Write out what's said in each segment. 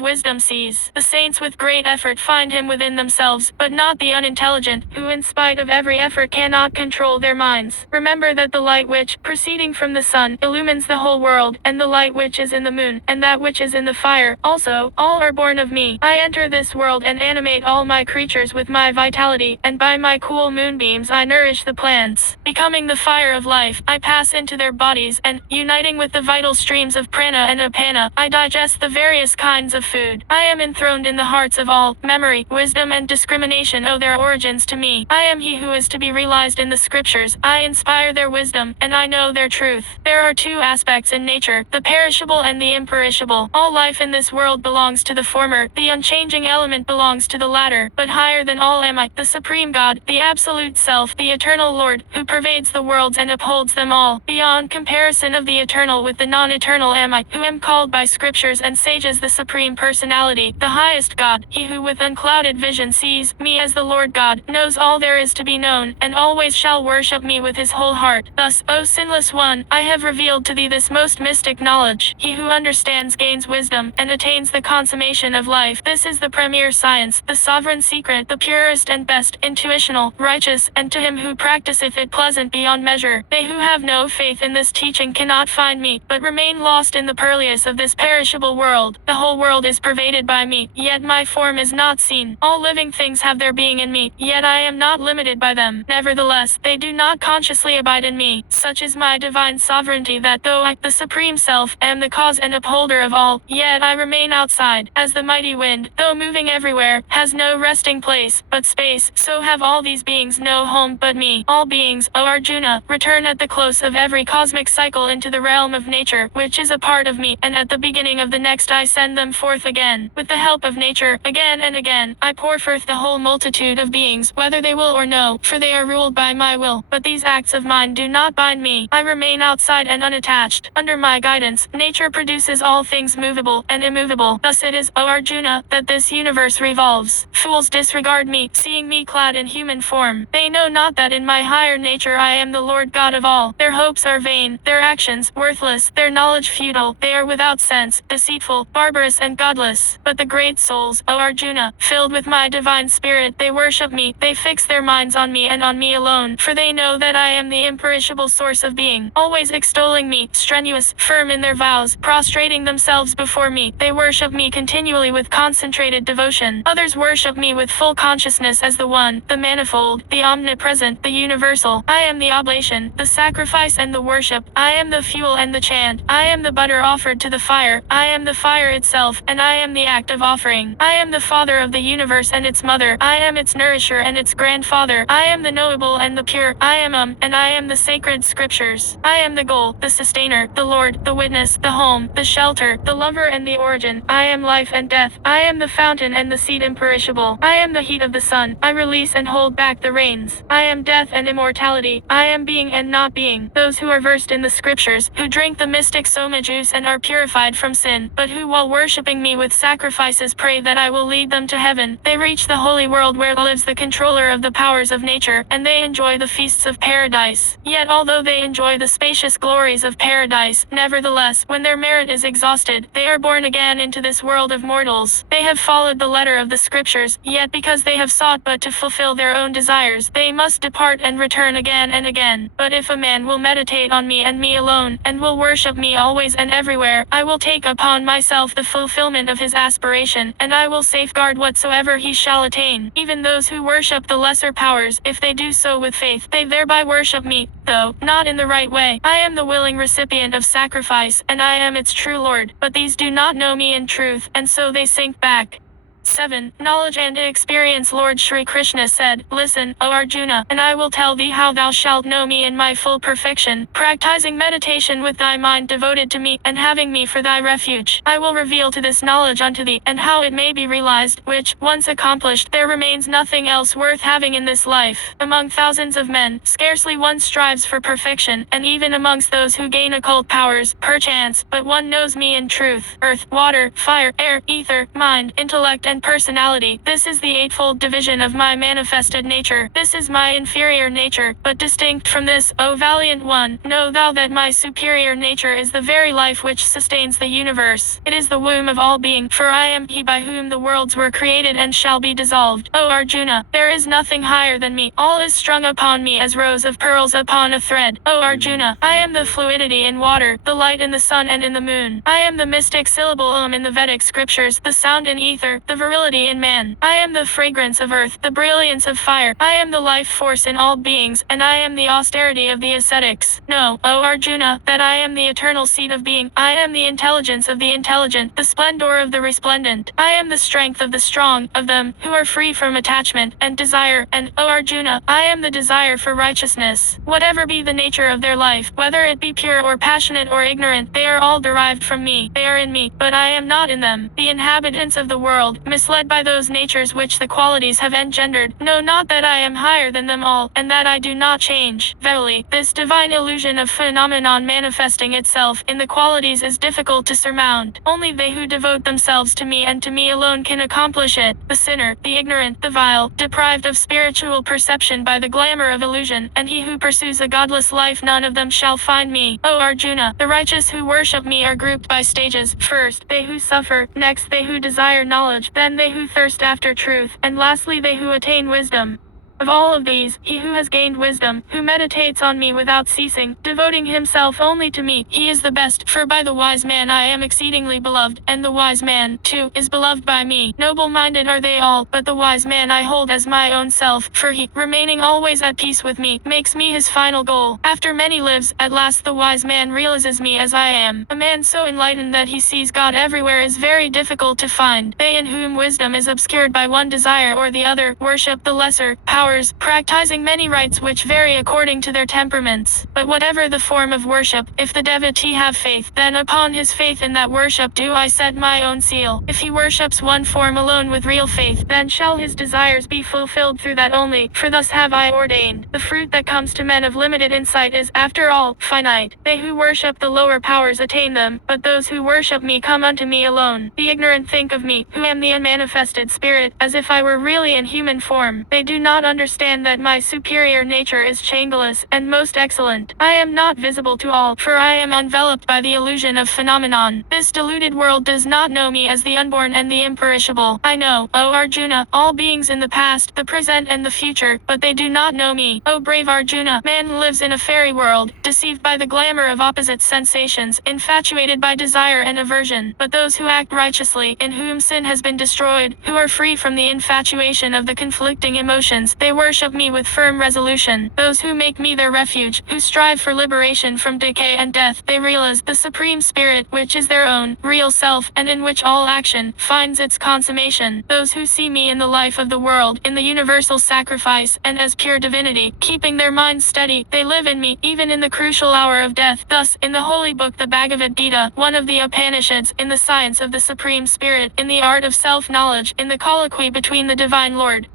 wisdom sees. The saints with great effort find him within themselves, but not the unintelligent, who in spite of every effort cannot control their minds. Remember that the light which, proceeding from the sun, illumines the whole world, and the light which is in the moon, and that which is in the fire, also, all are born of me. I enter this world and animate all my creatures with my vitality, and by my cool moonbeams I nourish the plants. Becoming the fire of life, I pass into their bodies, and, uniting with the vital streams of prana and apana, I digest the various kinds of food. I am enthroned in the hearts of all. Memory, wisdom and discrimination owe their origins to me. I am he who is to be realized in the scriptures. I inspire their wisdom, and I know their truth. There are two aspects in nature, the perishable and the imperishable. All life in this world belongs to the former, the unchanging element belongs to the latter, but higher than all am I, the Supreme God, the Absolute Self, the Eternal Lord, who pervades the worlds and upholds them all. Beyond comparison of the eternal with the non-eternal am I, who am called by scriptures and sages the Supreme Personality, the highest God, he who with unclouded vision sees me as the Lord God, knows all there is to be known, and always shall worship me with his whole heart. Thus, O sinless one, I have revealed to thee this most mystic knowledge. He who understands gains wisdom, and attains the consummation of life. This is the premier science, the sovereign secret, the purest and best, intuitional, righteous, and to him who practiceth it pleasant beyond measure. They who have no faith in this teaching cannot find me, but remain lost in the purlieus of this perishable world. The whole world is pervaded by me, yet my form is not seen. All living things have their being in me, yet I am not limited by them. Nevertheless, they do not consciously abide in me. Such is my divine sovereignty that though I, the Supreme Self, am the cause and upholder of all, yet I remain outside, as the mighty wind, though moving everywhere, has no resting place, but space, so have all these beings no home but me. All beings, O Arjuna, return at the close of every cosmic cycle into the realm of nature, which is a part of me, and at the beginning of the next I send them forth again. With the help of nature, again and again, I pour forth the whole multitude of beings, whether they will or no, for they are ruled by my will. But these acts of mine do not bind me. I remain outside and unattached. Under my guidance, nature produces all things movable and immovable. Thus it is, O Arjuna, that this universe revolves. Fools disregard me, seeing me clad in human form. They know not that in my higher nature I am the Lord God of all. Their hopes are vain, their actions worthless, their knowledge futile. They are without sense, deceitful, barbarous and godless. But the great souls, O Arjuna, filled with my divine spirit, they worship me, they fix their minds on me and on me alone, for they know that I am the imperishable source of being, always extolling me, strenuous, firm in their vows, prostrating themselves before me. They worship me continually with concentrated devotion. Others worship me with full consciousness as the one, the manifold, the omnipresent, the universal. I am the oblation, the sacrifice and the worship. I am the fuel and the chant. I am the butter offered to the fire. I am the fire itself, and I am the act of offering. I am the father of the universe and its mother. I am its nourisher and its grandfather. I am the knowable and the pure. I am and I am the sacred scriptures. I am the goal, the sustainer, the Lord, the witness, the home, the shelter, the lover and the origin. I am life and death. I am the fountain and the seed imperishable. I am the heat of the sun. I release and hold back the rains. I am death and immortality. I am being and not being. Those who are versed in the scriptures, who drink the mystic soma juice and are purified from sin, but who while worshipping me with sacrifices pray that I will lead them to heaven, they reach the holy world where lives the controller of the powers of nature, and they enjoy the feasts of paradise. Yet although they enjoy the spacious glories of paradise, nevertheless, when their merit is exhausted, they are born again into this world of mortals. They have followed the letter of the scriptures, yet because they have sought but to fulfill their own desires, they must depart and return again and again. But if a man will meditate on me and me alone, and will worship me always and everywhere, I will take upon myself the fulfillment of his aspiration, and I will safeguard whatsoever he shall attain. Even those who worship the lesser powers, if they do so with faith, they thereby worship me, though not in the right way. I am the willing recipient of sacrifice, and I am its true Lord, but these do not know me in truth, and so they sink back. 7. Knowledge and experience. Lord Shri Krishna said, Listen, O Arjuna, and I will tell thee how thou shalt know me in my full perfection, practicing meditation with thy mind devoted to me, and having me for thy refuge. I will reveal to this knowledge unto thee, and how it may be realized, which, once accomplished, there remains nothing else worth having in this life. Among thousands of men, scarcely one strives for perfection, and even amongst those who gain occult powers, perchance, but one knows me in truth. Earth, water, fire, air, ether, mind, intellect, and and personality. This is the eightfold division of my manifested nature. This is my inferior nature, but distinct from this, O valiant one, know thou that my superior nature is the very life which sustains the universe. It is the womb of all being, for I am he by whom the worlds were created and shall be dissolved. O Arjuna, there is nothing higher than me. All is strung upon me as rows of pearls upon a thread. O Arjuna, I am the fluidity in water, the light in the sun and in the moon. I am the mystic syllable Om in the Vedic scriptures, the sound in ether, the virility in man. I am the fragrance of earth, the brilliance of fire. I am the life force in all beings, and I am the austerity of the ascetics. Know, O Arjuna, that I am the eternal seed of being. I am the intelligence of the intelligent, the splendor of the resplendent. I am the strength of the strong, of them who are free from attachment and desire, and, O Arjuna, I am the desire for righteousness. Whatever be the nature of their life, whether it be pure or passionate or ignorant, they are all derived from me. They are in me, but I am not in them. The inhabitants of the world, misled by those natures which the qualities have engendered, know not that I am higher than them all, and that I do not change. Verily, this divine illusion of phenomenon manifesting itself in the qualities is difficult to surmount. Only they who devote themselves to me and to me alone can accomplish it. The sinner, the ignorant, the vile, deprived of spiritual perception by the glamour of illusion, and he who pursues a godless life, none of them shall find me. O Arjuna, the righteous who worship me are grouped by stages. First, they who suffer, next they who desire knowledge, then they who thirst after truth, and lastly they who attain wisdom. Of all of these, he who has gained wisdom, who meditates on me without ceasing, devoting himself only to me, he is the best, for by the wise man I am exceedingly beloved, and the wise man, too, is beloved by me. Noble-minded are they all, but the wise man I hold as my own self, for he, remaining always at peace with me, makes me his final goal. After many lives, at last the wise man realizes me as I am. A man so enlightened that he sees God everywhere is very difficult to find. They in whom wisdom is obscured by one desire or the other, worship the lesser powers, practicing many rites which vary according to their temperaments. But whatever the form of worship, if the devotee have faith, then upon his faith in that worship do I set my own seal. If he worships one form alone with real faith, then shall his desires be fulfilled through that only, for thus have I ordained. The fruit that comes to men of limited insight is, after all, finite. They who worship the lower powers attain them, but those who worship me come unto me alone. The ignorant think of me, who am the unmanifested spirit, as if I were really in human form. They do not understand that my superior nature is changeless and most excellent. I am not visible to all, for I am enveloped by the illusion of phenomenon. This deluded world does not know me as the unborn and the imperishable. I know, O Arjuna, all beings in the past, the present and the future, but they do not know me. O brave Arjuna, man lives in a fairy world, deceived by the glamour of opposite sensations, infatuated by desire and aversion. But those who act righteously, in whom sin has been destroyed, who are free from the infatuation of the conflicting emotions, they worship me with firm resolution. Those who make me their refuge, who strive for liberation from decay and death, they realize the Supreme Spirit, which is their own, real self, and in which all action finds its consummation. Those who see me in the life of the world, in the universal sacrifice, and as pure divinity, keeping their minds steady, they live in me, even in the crucial hour of death. Thus, in the holy book the Bhagavad Gita, one of the Upanishads, in the science of the Supreme Spirit, in the art of self-knowledge, in the colloquy between the Divine Lord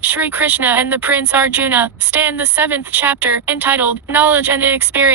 Shri Krishna and the Prince Arjuna, stand the 7th chapter, entitled, Knowledge and Experience.